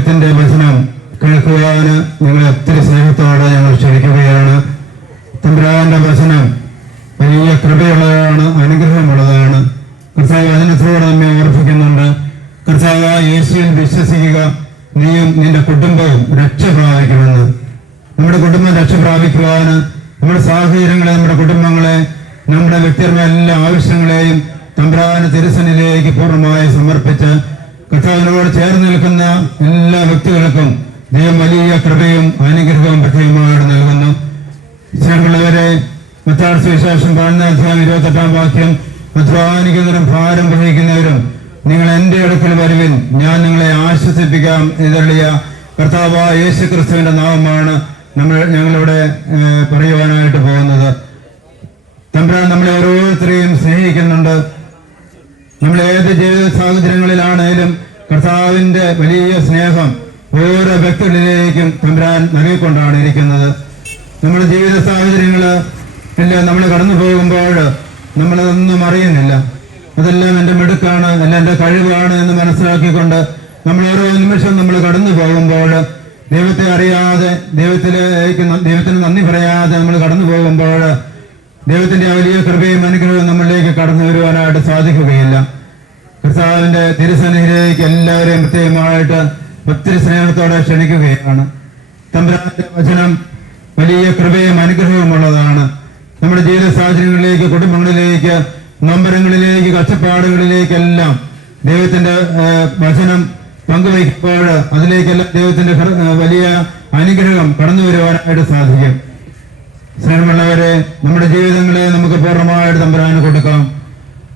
ദൈവത്തിന്റെ വചനം കേൾക്കുവാന് ഞങ്ങൾ ഒത്തിരി സ്നേഹത്തോടെ ഞങ്ങൾ ക്ഷണിക്കുകയാണ്. തമ്പുരാന്റെ വചനം വലിയ കൃപയുള്ളതാണ് അനുഗ്രഹമുള്ളതാണ്. കർത്താവ് വചനത്തിലൂടെ നമ്മെ ഓർപ്പിക്കുന്നുണ്ട്. കർത്താവ് യേശുവിൽ വിശ്വസിക്കുക. നീയും നിന്റെ കുടുംബവും രക്ഷ പ്രാപിക്കുമെന്ന്. നമ്മുടെ കുടുംബം രക്ഷ പ്രാപിക്കുവാന് നമ്മുടെ സാഹചര്യങ്ങളെ നമ്മുടെ കുടുംബങ്ങളെ നമ്മുടെ വ്യക്തിപരമായ എല്ലാ ആവശ്യങ്ങളെയും തമ്പ്രാന തിരുസനിലേക്ക് പൂർണമായി സമർപ്പിച്ച് കർത്താവിനോട് ചേർന്ന് നിൽക്കുന്ന എല്ലാ വ്യക്തികൾക്കും ദൈവം വലിയ കൃപയും അനുഗ്രഹവും പ്രത്യേകമായിട്ട് നൽകുന്നു. സ്നേഹമുള്ളവരെ മത്താർ സുവിശേഷം പതിനൊന്നാം അധ്യായം ഇരുപത്തെട്ടാം വാക്യം അധ്വാനിക്കുന്നവരും ഭാരം വഹിക്കുന്നവരും നിങ്ങൾ എന്റെ അടുക്കൽ വരുവിൻ. ഞാൻ നിങ്ങളെ ആശ്വസിപ്പിക്കാം എന്നെള്ളിയ കർത്താവ് യേശു ക്രിസ്തുവിന്റെ നാമമാണ് നമ്മൾ ഞങ്ങളിവിടെ പറയുവാനായിട്ട് പോകുന്നത്. തമ്പുരാൻ നമ്മളെ ഓരോരുത്തരെയും സ്നേഹിക്കുന്നുണ്ട്. നമ്മൾ ഏത് ജീവിത സാഹചര്യങ്ങളിലാണേലും കർത്താവിന്റെ വലിയ സ്നേഹം ഓരോ വ്യക്തികളിലേക്കും തമ്പുരാൻ നൽകിക്കൊണ്ടാണ് ഇരിക്കുന്നത്. നമ്മുടെ ജീവിത സാഹചര്യങ്ങൾ ഇല്ല നമ്മൾ കടന്നു പോകുമ്പോൾ നമ്മളതൊന്നും അറിയുന്നില്ല. അതെല്ലാം എന്റെ മിടുക്കാണ് അല്ല എന്റെ കഴിവാണ് എന്ന് മനസ്സിലാക്കിക്കൊണ്ട് നമ്മൾ ഓരോ നിമിഷം നമ്മൾ കടന്നു പോകുമ്പോൾ ദൈവത്തെ അറിയാതെ ദൈവത്തിലേക്ക് ദൈവത്തിന് നന്ദി പറയാതെ നമ്മൾ കടന്നു പോകുമ്പോൾ ദൈവത്തിന്റെ ആ വലിയ കൃപയും അനുഗ്രഹവും നമ്മളിലേക്ക് കടന്നു വരുവാനായിട്ട് സാധിക്കുകയില്ല. കർത്താവിന്റെ തിരുസന്നിധിയിലേക്ക് എല്ലാവരെയും പ്രത്യേകമായിട്ട് ഒത്തിരി സ്നേഹത്തോടെ ക്ഷണിക്കുകയാണ്. തമ്പുരാന്റെ വചനം വലിയ കൃപയും അനുഗ്രഹവും ഉള്ളതാണ്. നമ്മുടെ ജീവിത സാഹചര്യങ്ങളിലേക്ക് കുടുംബങ്ങളിലേക്ക് നൊമ്പരങ്ങളിലേക്ക് കഷ്ടപ്പാടുകളിലേക്കെല്ലാം ദൈവത്തിന്റെ വചനം പങ്കുവയ്ക്കുമ്പോൾ അതിലേക്കെല്ലാം ദൈവത്തിന്റെ വലിയ അനുഗ്രഹം കടന്നു വരുവാനായിട്ട് സാധിക്കും. സ്നേഹമുള്ളവരെ നമ്മുടെ ജീവിതങ്ങളെ നമുക്ക് പൂർണമായിട്ട് തമ്പുരാന് കൊടുക്കാം.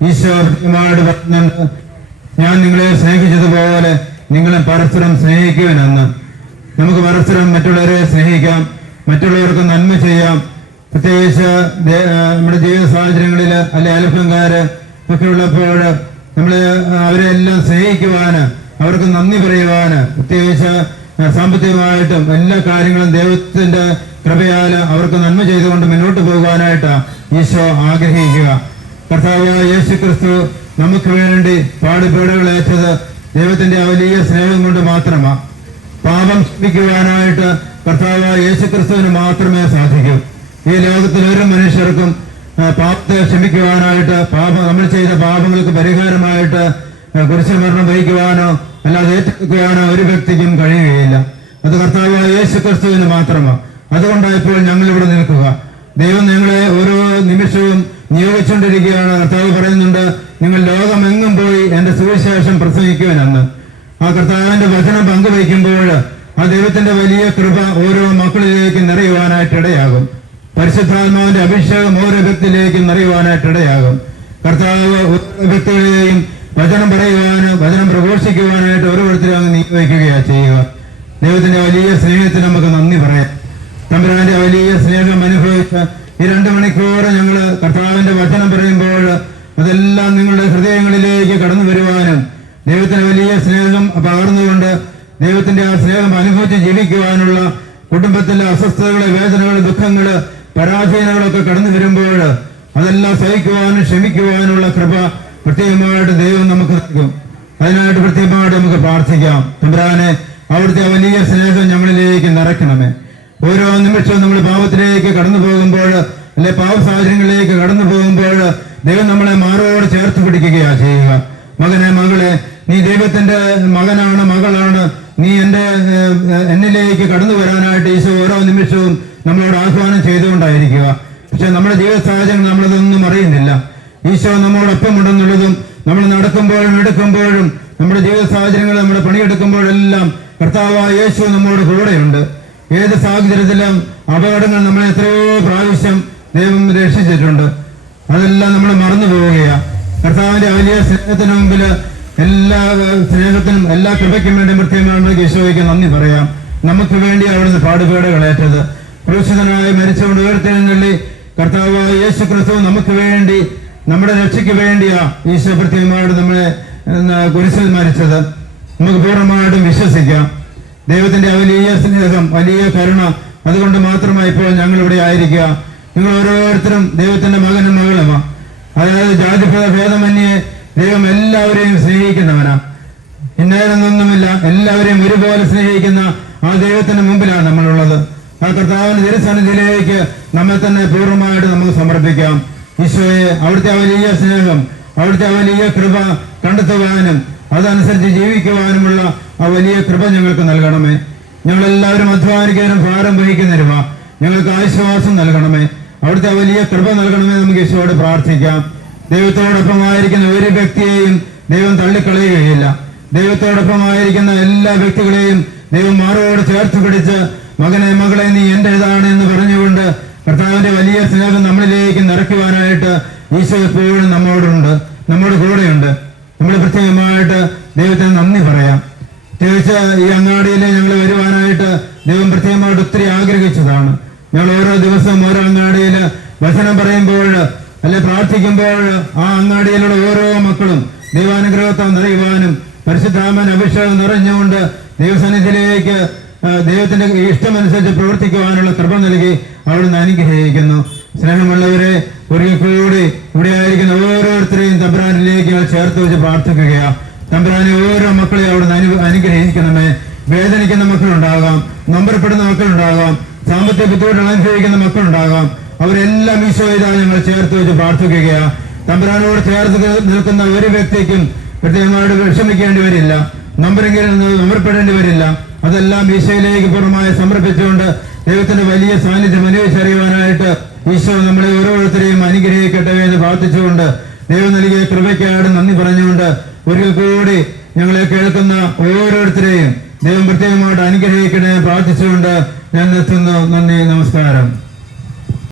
ഈശോ കൃത്യമായിട്ട് പറഞ്ഞു ഞാൻ നിങ്ങളെ സ്നേഹിച്ചതുപോലെ നിങ്ങളെ പരസ്പരം സ്നേഹിക്കുവാനെന്ന്. നമുക്ക് പരസ്പരം മറ്റുള്ളവരെ സ്നേഹിക്കാം മറ്റുള്ളവർക്ക് നന്മ ചെയ്യാം. പ്രത്യേകിച്ച് നമ്മുടെ ജീവിത സാഹചര്യങ്ങളിൽ അല്ലെ അല്പങ്കാര് ഒക്കെ ഉള്ളപ്പോൾ നമ്മൾ അവരെ എല്ലാം സ്നേഹിക്കുവാന് അവർക്ക് നന്ദി പറയുവാന് പ്രത്യേകിച്ച് സാമ്പത്തികമായിട്ടും എല്ലാ കാര്യങ്ങളും ദൈവത്തിന്റെ കൃപയാൽ അവർക്ക് നന്മ ചെയ്തുകൊണ്ട് മുന്നോട്ട് പോകുവാനായിട്ട് ഈശോ ആഗ്രഹിക്കുക. കർത്താവ് യേശു ക്രിസ്തു നമുക്ക് വേണ്ടി പാടുപേടുകളേറ്റത് ദൈവത്തിന്റെ ആ വലിയ സ്നേഹം കൊണ്ട് മാത്രമാണ് പാപം ക്ഷമിക്കുവാനായിട്ട് കർത്താവായ യേശു ക്രിസ്തുവിന് മാത്രമേ സാധിക്കൂ. ഈ ലോകത്തിൽ ഒരു മനുഷ്യർക്കും പാപത്തെ ക്ഷമിക്കുവാനായിട്ട് പാപം നമ്മൾ ചെയ്ത പാപങ്ങൾക്ക് പരിഹാരമായിട്ട് കുരിശമരണം മരണം വഹിക്കുവാനോ അല്ലാതെ ഏറ്റെടുക്കുവാനോ ഒരു വ്യക്തിക്കും കഴിയുകയില്ല. അത് കർത്താവായ യേശു ക്രിസ്തുവിന് മാത്രമാണ് അതുകൊണ്ടാണ് ഇപ്പോൾ ഞങ്ങൾ ഇവിടെ നിൽക്കുക. ദൈവം ഞങ്ങളെ ഓരോ നിമിഷവും നിയോഗിച്ചുകൊണ്ടിരിക്കുകയാണ്. കർത്താവ് പറയുന്നുണ്ട് നിങ്ങൾ ലോകമെങ്ങും പോയി എന്റെ സുവിശേഷം പ്രസംഗിക്കുവാനെന്ന് ആ കർത്താവിന്റെ വചനം പങ്കുവയ്ക്കുമ്പോൾ ആ ദൈവത്തിന്റെ വലിയ കൃപ ഓരോ മക്കളിലേക്ക് നിറയുവാനായിട്ട് ഇടയാകും. പരിശുദ്ധാത്മാവിന്റെ അഭിഷേകം ഓരോ വ്യക്തിയിലേക്ക് നിറയുവാനായിട്ട് ഇടയാകും. കർത്താവ് ഓരോ വ്യക്തികളെയും വചനം പറയുവാനും വചനം പ്രഘോഷിക്കുവാനായിട്ട് ഓരോരുത്തരും അങ്ങ് നിയോഗിക്കുകയാണ് ചെയ്യുക. ദൈവത്തിന്റെ വലിയ സ്നേഹത്തിന് നമുക്ക് നന്ദി പറയാം. തമ്പുരാന്റെ വലിയ സ്നേഹം അനുഭവിച്ച ഈ രണ്ട് മണിക്കൂർ ഞങ്ങൾ കർത്താവിന്റെ വചനം പറയുമ്പോൾ അതെല്ലാം നിങ്ങളുടെ ഹൃദയങ്ങളിലേക്ക് കടന്നു വരുവാനും ദൈവത്തിന് വലിയ സ്നേഹം പകർന്നുകൊണ്ട് ദൈവത്തിന്റെ ആ സ്നേഹം അനുഭവിച്ച് ജീവിക്കുവാനുള്ള കുടുംബത്തിലെ അസ്വസ്ഥതകൾ വേദനകൾ ദുഃഖങ്ങൾ പരാധീനങ്ങളൊക്കെ കടന്നു വരുമ്പോൾ അതെല്ലാം സഹിക്കുവാനും ക്ഷമിക്കുവാനുള്ള കൃപ പ്രത്യേകമായിട്ട് ദൈവം നമുക്ക് നൽകും. അതിനായിട്ട് പ്രത്യേകമായിട്ട് നമുക്ക് പ്രാർത്ഥിക്കാം. തമ്പുരാനെ അവിടുത്തെ വലിയ സ്നേഹം ഞങ്ങളിലേക്ക് നിറയ്ക്കണമേ. ഓരോ നിമിഷവും നമ്മൾ പാപത്തിലേക്ക് കടന്നു പോകുമ്പോൾ അല്ലെ പാവ സാഹചര്യങ്ങളിലേക്ക് കടന്നു പോകുമ്പോൾ ദൈവം നമ്മളെ മാറോട് ചേർത്ത് പിടിക്കുകയാണ് ചെയ്യുക. മകനെ മകളെ നീ ദൈവത്തിന്റെ മകനാണ് മകളാണ്. നീ എന്റെ എന്നിലേക്ക് കടന്നു വരാനായിട്ട് ഈശോ ഓരോ നിമിഷവും നമ്മളോട് ആഹ്വാനം ചെയ്തുകൊണ്ടായിരിക്കുക. പക്ഷെ നമ്മുടെ ജീവിത സാഹചര്യം നമ്മളതൊന്നും അറിയുന്നില്ല. ഈശോ നമ്മോടൊപ്പം ഉണ്ടെന്നുള്ളതും നമ്മൾ നടക്കുമ്പോഴും എടുക്കുമ്പോഴും നമ്മുടെ ജീവിത സാഹചര്യങ്ങൾ നമ്മുടെ പണിയെടുക്കുമ്പോഴെല്ലാം കർത്താവായ യേശു നമ്മോട് കൂടെയുണ്ട്. ഏത് സാഹചര്യത്തിലും അപകടങ്ങൾ നമ്മളെ എത്രയോ പ്രാവശ്യം ദൈവം രക്ഷിച്ചിട്ടുണ്ട്. അതെല്ലാം നമ്മൾ മറന്നു പോവുകയാണ് കർത്താവിന്റെ വലിയ സ്നേഹത്തിന് മുമ്പിൽ എല്ലാ സ്നേഹത്തിനും എല്ലാ കൃപയ്ക്കും വേണ്ടി പ്രത്യേകമായി യേശോയ്ക്ക് നന്ദി പറയാം. നമുക്ക് വേണ്ടി അവിടുന്ന് പാടുപേടുകളേറ്റത്. ക്രൂശിതനായി മരിച്ചുകൊണ്ട് ഉയർത്തെഴുന്നള്ളി കർത്താവായ യേശു ക്രിസ്തു നമുക്ക് വേണ്ടി നമ്മുടെ രക്ഷയ്ക്ക് വേണ്ടിയാ ഈശോ പ്രത്യേകമായിട്ട് നമ്മളെ കുരിശിൽ മരിച്ചത്. നമുക്ക് പൂർണമായിട്ടും വിശ്വസിക്കാം. ദൈവത്തിന്റെ വലിയ സ്നേഹം വലിയ കരുണ അതുകൊണ്ട് മാത്രമാണ് ഇപ്പോൾ ഞങ്ങൾ ഇവിടെ ആയിരിക്കുക. നിങ്ങൾ ഓരോരുത്തരും ദൈവത്തിന്റെ മകനും മകളുമാ അതായത് ജാതിഭേദ ഭേദമന്യേ ദൈവം എല്ലാവരെയും സ്നേഹിക്കുന്നവനാ. ഇന്നേതൊന്നുമില്ല എല്ലാവരെയും ഒരുപോലെ സ്നേഹിക്കുന്ന ആ ദൈവത്തിന്റെ മുമ്പിലാണ് നമ്മളുള്ളത്. ആ കർത്താവിന്റെ തിരുസന്നിധിയിലേക്ക് നമ്മെ തന്നെ പൂർണമായിട്ട് നമുക്ക് സമർപ്പിക്കാം. ഈശോയെ അവിടുത്തെ ആ വലിയ സ്നേഹം അവിടുത്തെ വലിയ കൃപ കണ്ടെത്തുവാനും അതനുസരിച്ച് ജീവിക്കുവാനുമുള്ള ആ വലിയ കൃപ ഞങ്ങൾക്ക് നൽകണമേ. ഞങ്ങളെല്ലാവരും അധ്വാനിക്കാനും ഭാരം വഹിക്കുന്നതിരുമ ഞങ്ങൾക്ക് ആശ്വാസം നൽകണമേ. അവിടുത്തെ വലിയ കൃപ നൽകണമേ നമുക്ക് ഈശോയോട് പ്രാർത്ഥിക്കാം. ദൈവത്തോടൊപ്പമായിരിക്കുന്ന ഒരു വ്യക്തിയെയും ദൈവം തള്ളിക്കളയുകയില്ല. ദൈവത്തോടൊപ്പമായിരിക്കുന്ന എല്ലാ വ്യക്തികളെയും ദൈവം മാറോട് ചേർത്ത് പിടിച്ച് മകനെ മകളെ നീ എന്റേതാണ് എന്ന് പറഞ്ഞുകൊണ്ട് കർത്താവിന്റെ വലിയ സ്നേഹം നമ്മളിലേക്ക് നിറയ്ക്കുവാനായിട്ട് ഈശോ എപ്പോഴും നമ്മോടുണ്ട് നമ്മുടെ കൂടെയുണ്ട്. നമ്മൾ പ്രത്യേകമായിട്ട് ദൈവത്തിന് നന്ദി പറയാം. പ്രത്യേകിച്ച് ഈ അങ്ങാടിയിൽ ഞങ്ങൾ വരുവാനായിട്ട് ദൈവം പ്രത്യേകമായിട്ട് ഒത്തിരി ആഗ്രഹിച്ചതാണ്. ഞങ്ങൾ ഓരോ ദിവസവും ഓരോ അങ്ങാടിയിൽ വചനം പറയുമ്പോൾ അല്ലെ പ്രാർത്ഥിക്കുമ്പോൾ ആ അങ്ങാടിയിലുള്ള ഓരോ മക്കളും ദൈവാനുഗ്രഹത്തെ നിറയുവാനും പരിശുദ്ധാമൻ അഭിഷേകം നിറഞ്ഞുകൊണ്ട് ദൈവസന്നിധിയിലേക്ക് ദൈവത്തിന്റെ ഇഷ്ടമനുസരിച്ച് പ്രവർത്തിക്കുവാനുള്ള കൃപ നൽകി അവിടുന്ന് അനുഗ്രഹിക്കുന്നു. സ്നേഹമുള്ളവരെ ഒരിക്കലൂടെ ഇവിടെ ആയിരിക്കുന്ന ഓരോരുത്തരെയും തമ്പ്രാനിലേക്ക് ചേർത്ത് വെച്ച് പ്രാർത്ഥിക്കുകയാ. തമ്പുരാനെ ഓരോ മക്കളെയും അവിടെ നിന്ന് അനുഗ്രഹിക്കണമേ. വേദനിക്കുന്ന മക്കളുണ്ടാകാം നമ്പരപ്പെടുന്ന മക്കളുണ്ടാകാം സാമ്പത്തിക ബുദ്ധിമുട്ടുകൾ അനുഭവിക്കുന്ന മക്കളുണ്ടാകാം. അവരെല്ലാം ഈശോ ഞങ്ങൾ ചേർത്ത് വെച്ച് പ്രാർത്ഥിക്കുകയാ. തമ്പുരാനോട് ചേർത്ത് നിൽക്കുന്ന ഒരു വ്യക്തിക്കും പ്രത്യേകമായിട്ട് വിഷമിക്കേണ്ടി വരില്ല. നമ്പരെങ്കിലും നമ്പർപ്പെടേണ്ടി വരില്ല. അതെല്ലാം ഈശോയിലേക്ക് പൂർണമായി സമർപ്പിച്ചുകൊണ്ട് ദൈവത്തിന്റെ വലിയ സാന്നിധ്യം അനുഭവിച്ചറിയുവാനായിട്ട് ഈശോ നമ്മളെ ഓരോരുത്തരെയും അനുഗ്രഹിക്കട്ടെ എന്ന് പ്രാർത്ഥിച്ചുകൊണ്ട് ദൈവം നൽകിയ കൃപയ്ക്കാട് നന്ദി പറഞ്ഞുകൊണ്ട് ഒരിക്കൽ കൂടി ഞങ്ങളെ കേൾക്കുന്ന ഓരോരുത്തരെയും ദൈവം പ്രത്യേകമായിട്ട് അനുഗ്രഹിക്കണേ പ്രാർത്ഥിച്ചുകൊണ്ട് ഞാൻ നിർത്തുന്നു. നന്ദി നമസ്കാരം.